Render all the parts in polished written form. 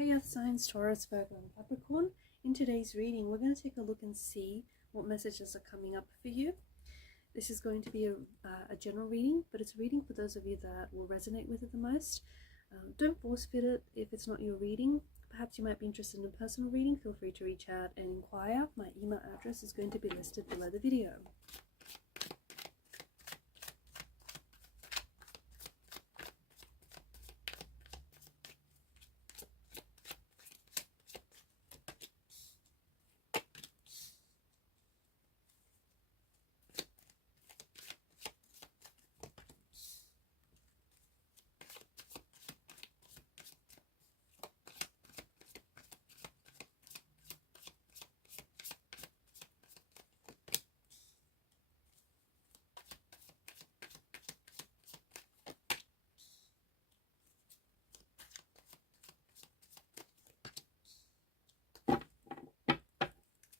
Hey Earth signs, Taurus, Virgo and Capricorn. In today's reading, we're going to take a look and see what messages are coming up for you. This is going to be a general reading, but it's a reading for those of you that will resonate with it the most. Don't force fit it if it's not your reading. Perhaps you might be interested in a personal reading. Feel free to reach out and inquire. My email address is going to be listed below the video.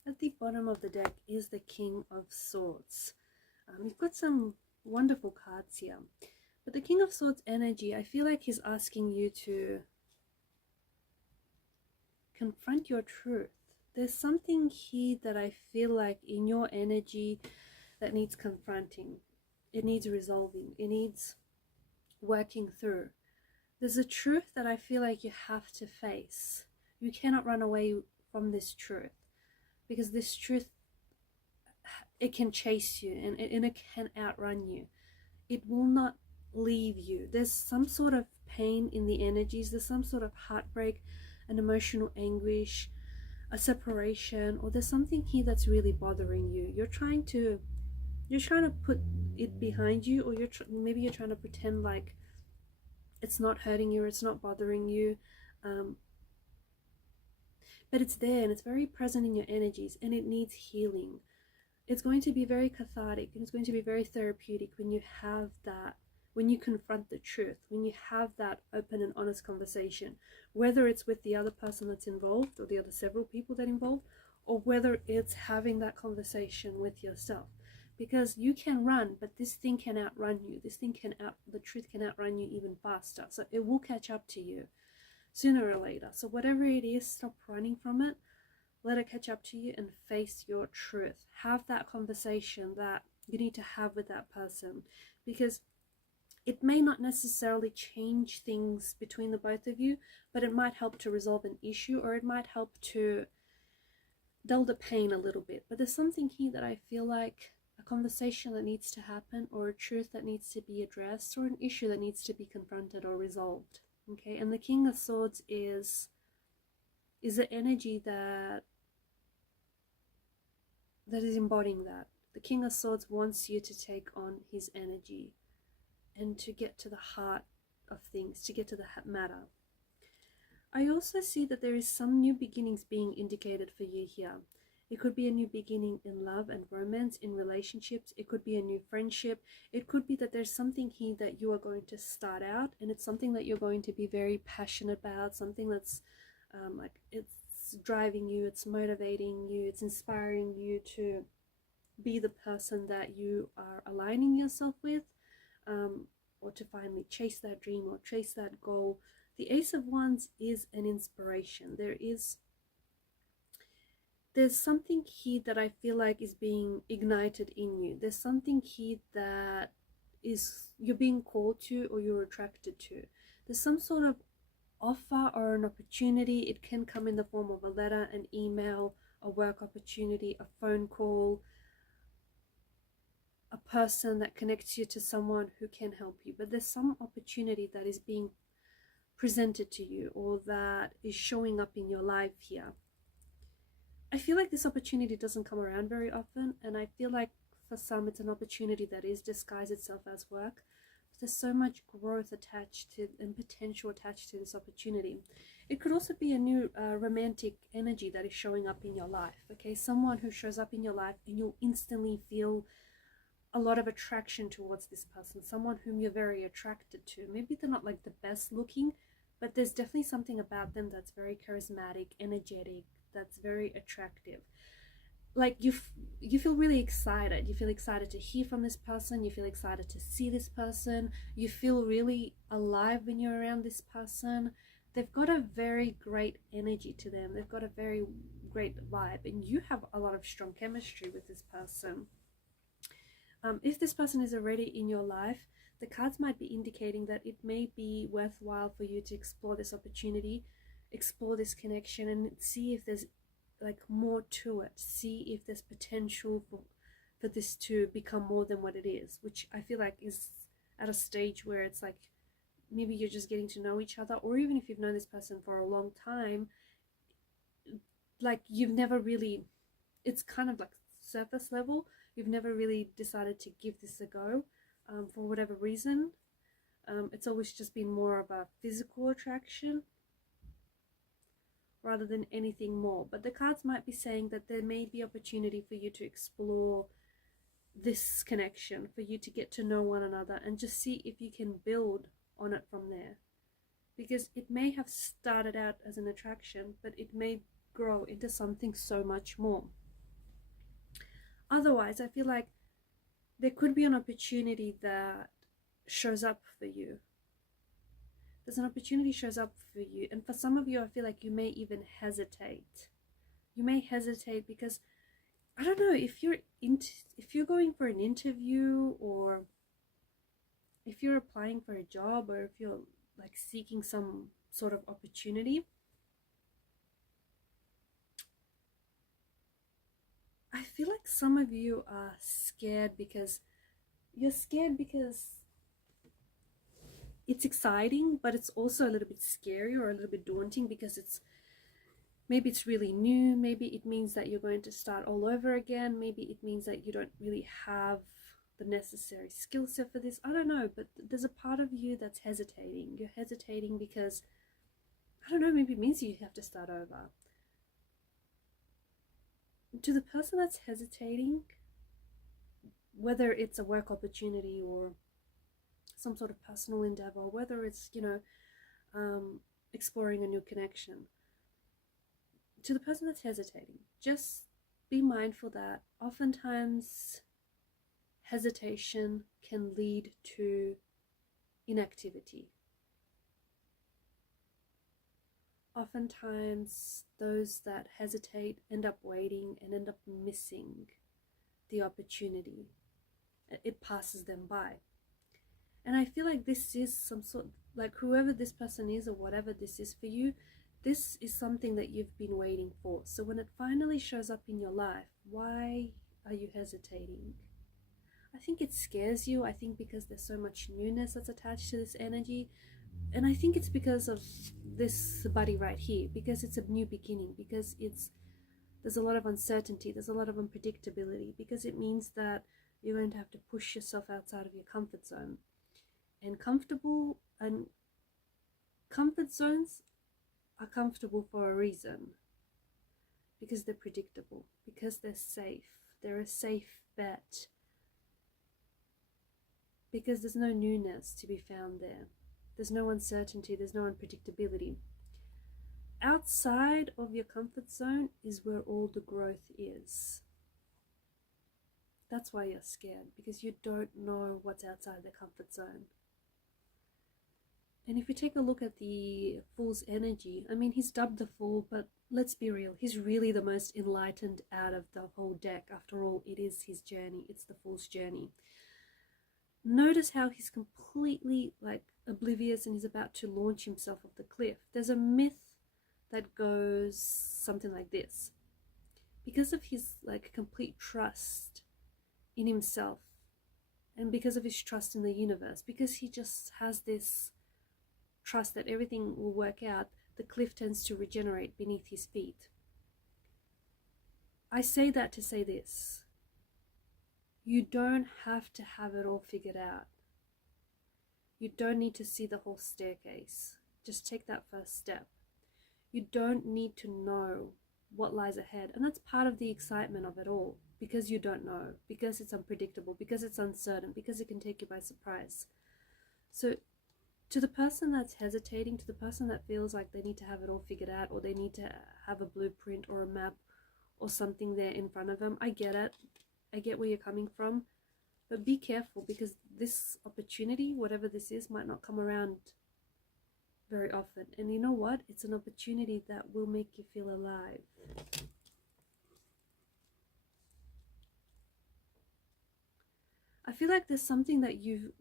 At the bottom of the deck is the King of Swords. You've got some wonderful cards here. But the King of Swords energy, I feel like he's asking you to confront your truth. There's something here that I feel like in your energy that needs confronting. It needs resolving. It needs working through. There's a truth that I feel like you have to face. You cannot run away from this truth. Because this truth, it can chase you and it can outrun you. It will not leave you. There's some sort of pain in the energies. There's some sort of heartbreak, an emotional anguish, a separation, or there's something here that's really bothering you. You're trying to put it behind you, or maybe you're trying to pretend like it's not hurting you or it's not bothering you. But it's there and it's very present in your energies and it needs healing. It's going to be very cathartic and it's going to be very therapeutic when you have that, when you confront the truth, when you have that open and honest conversation, whether it's with the other person that's involved or the other several people that are involved, or whether it's having that conversation with yourself. Because you can run, but this thing can outrun you. The truth can outrun you even faster. So it will catch up to you sooner or later. So whatever it is, stop running from it. Let it catch up to you and face your truth. Have that conversation that you need to have with that person, because it may not necessarily change things between the both of you, but it might help to resolve an issue, or it might help to dull the pain a little bit. But there's something here that I feel like a conversation that needs to happen, or a truth that needs to be addressed, or an issue that needs to be confronted or resolved. Okay, and the King of Swords is the energy that is embodying that. The King of Swords wants you to take on his energy and to get to the heart of things, to get to the matter. I also see that there is some new beginnings being indicated for you here. It could be a new beginning in love and romance, in relationships. It could be a new friendship. It could be that there's something here that you are going to start out, and it's something that you're going to be very passionate about, something that's like it's driving you, it's motivating you, it's inspiring you to be the person that you are aligning yourself with, or to finally chase that dream or chase that goal. The Ace of Wands is an inspiration. There's something here that I feel like is being ignited in you. There's something here that you're being called to, or you're attracted to. There's some sort of offer or an opportunity. It can come in the form of a letter, an email, a work opportunity, a phone call, a person that connects you to someone who can help you. But there's some opportunity that is being presented to you, or that is showing up in your life here. I feel like this opportunity doesn't come around very often, and I feel like for some it's an opportunity that is disguised itself as work. But there's so much growth attached to and potential attached to this opportunity. It could also be a new romantic energy that is showing up in your life. Okay, someone who shows up in your life and you'll instantly feel a lot of attraction towards this person, someone whom you're very attracted to. Maybe they're not like the best looking, but there's definitely something about them that's very charismatic, energetic, that's very attractive. Like you feel really excited. You feel excited to hear from this person. You feel excited to see this person. You feel really alive when you're around this person. they've got a very great energy to them. They've got a very great vibe, and you have a lot of strong chemistry with this person. If this person is already in your life, the cards might be indicating that it may be worthwhile for you to explore this opportunity, explore this connection, and see if there's like more to it. See if there's potential for this to become more than what it is, which I feel like is at a stage where it's like maybe you're just getting to know each other, or even if you've known this person for a long time, like you've never really, it's kind of like surface level. You've never really decided to give this a go for whatever reason. It's always just been more of a physical attraction rather than anything more. But the cards might be saying that there may be opportunity for you to explore this connection, for you to get to know one another and just see if you can build on it from there. Because it may have started out as an attraction, but it may grow into something so much more. Otherwise, I feel like there could be an opportunity that shows up for you. There's an opportunity shows up for you, and for some of you, I feel like you may even hesitate. You may hesitate because I don't know if you're going for an interview, or if you're applying for a job, or if you're like seeking some sort of opportunity. I feel like some of you are scared because it's exciting, but it's also a little bit scary or a little bit daunting because maybe it's really new. Maybe it means that you're going to start all over again. Maybe it means that you don't really have the necessary skill set for this. I don't know, but there's a part of you that's hesitating. You're hesitating because, I don't know, maybe it means you have to start over. To the person that's hesitating, whether it's a work opportunity or some sort of personal endeavor, whether it's, exploring a new connection, to the person that's hesitating, just be mindful that oftentimes hesitation can lead to inactivity. Oftentimes those that hesitate end up waiting and end up missing the opportunity. It passes them by. And I feel like this is some sort, like whoever this person is or whatever this is for you, this is something that you've been waiting for. So when it finally shows up in your life, why are you hesitating? I think it scares you. I think because there's so much newness that's attached to this energy. And I think it's because of this body right here, because it's a new beginning, because there's a lot of uncertainty, there's a lot of unpredictability, because it means that you're going to have to push yourself outside of your comfort zone. And comfort zones are comfortable for a reason, because they're predictable, because they're safe. They're a safe bet, because there's no newness to be found there. There's no uncertainty, there's no unpredictability. Outside of your comfort zone is where all the growth is. That's why you're scared, because you don't know what's outside the comfort zone. And if you take a look at the Fool's energy, I mean, he's dubbed the Fool, but let's be real, he's really the most enlightened out of the whole deck. After all, it is his journey, it's the Fool's journey. Notice how he's completely like oblivious and he's about to launch himself off the cliff. There's a myth that goes something like this. Because of his like complete trust in himself, and because of his trust in the universe, because he just has this trust that everything will work out, the cliff tends to regenerate beneath his feet. I say that to say this. You don't have to have it all figured out. You don't need to see the whole staircase. Just take that first step. You don't need to know what lies ahead. And that's part of the excitement of it all, because you don't know, because it's unpredictable, because it's uncertain, because it can take you by surprise. So to the person that's hesitating, to the person that feels like they need to have it all figured out, or they need to have a blueprint or a map or something there in front of them, I get it. I get where you're coming from, but be careful, because this opportunity, whatever this is, might not come around very often. And you know what? It's an opportunity that will make you feel alive. I feel like there's something that you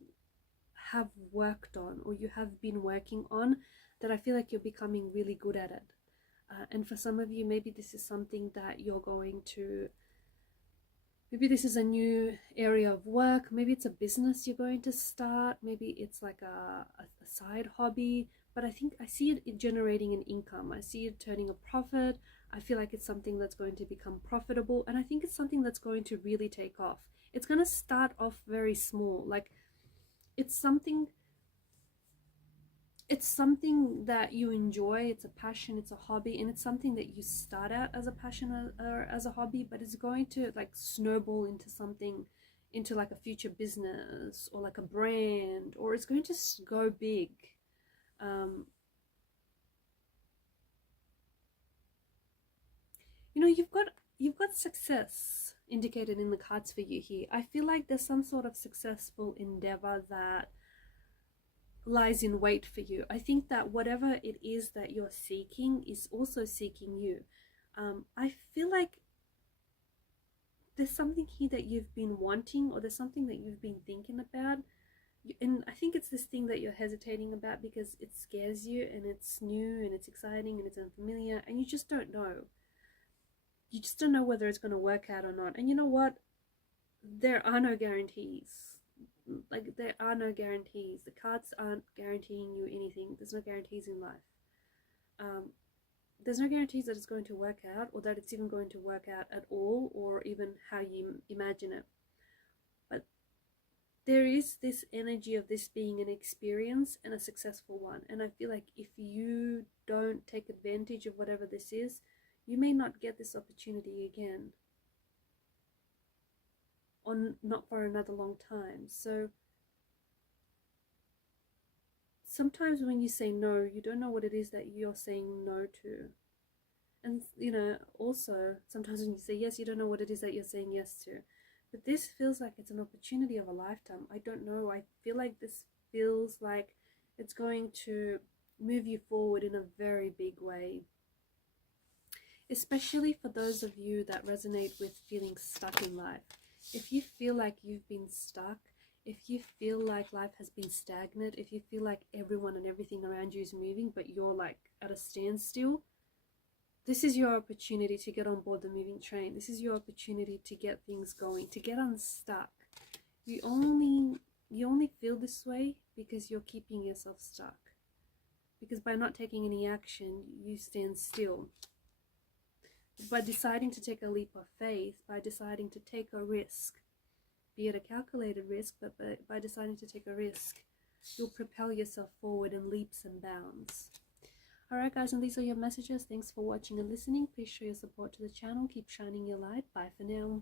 have worked on, or you have been working on, that I feel like you're becoming really good at it. And for some of you, maybe this is something that you're going to, maybe this is a new area of work, maybe it's a business you're going to start, maybe it's like a side hobby, but I think I see it generating an income. I see it turning a profit. I feel like it's something that's going to become profitable, and I think it's something that's going to really take off. It's going to start off very small, like it's something that you enjoy, it's a passion, it's a hobby, and it's something that you start out as a passion or as a hobby, but it's going to like snowball into something, into like a future business or like a brand, or it's going to go big. You know, you've got success indicated in the cards for you here. I feel like there's some sort of successful endeavor that lies in wait for you. I think that whatever it is that you're seeking is also seeking you. I feel like there's something here that you've been wanting, or there's something that you've been thinking about, and I think it's this thing that you're hesitating about because it scares you, and it's new and it's exciting and it's unfamiliar, and you just don't know. You just don't know whether it's going to work out or not. And you know what? There are no guarantees. Like, there are no guarantees. The cards aren't guaranteeing you anything. There's no guarantees in life. There's no guarantees that it's going to work out, or that it's even going to work out at all, or even how you imagine it. But there is this energy of this being an experience, and a successful one. And I feel like if you don't take advantage of whatever this is, you may not get this opportunity again, or not for another long time. So sometimes when you say no, you don't know what it is that you're saying no to. And you know, also sometimes when you say yes, you don't know what it is that you're saying yes to. But this feels like it's an opportunity of a lifetime. I don't know, I feel like this feels like it's going to move you forward in a very big way. Especially for those of you that resonate with feeling stuck in life. If you feel like you've been stuck, if you feel like life has been stagnant, if you feel like everyone and everything around you is moving but you're like at a standstill, this is your opportunity to get on board the moving train. This is your opportunity to get things going, to get unstuck. You only feel this way because you're keeping yourself stuck. Because by not taking any action, you stand still. By deciding to take a leap of faith, by deciding to take a risk, be it a calculated risk, but by deciding to take a risk, you'll propel yourself forward in leaps and bounds. Alright guys, and these are your messages. Thanks for watching and listening. Please show your support to the channel. Keep shining your light. Bye for now.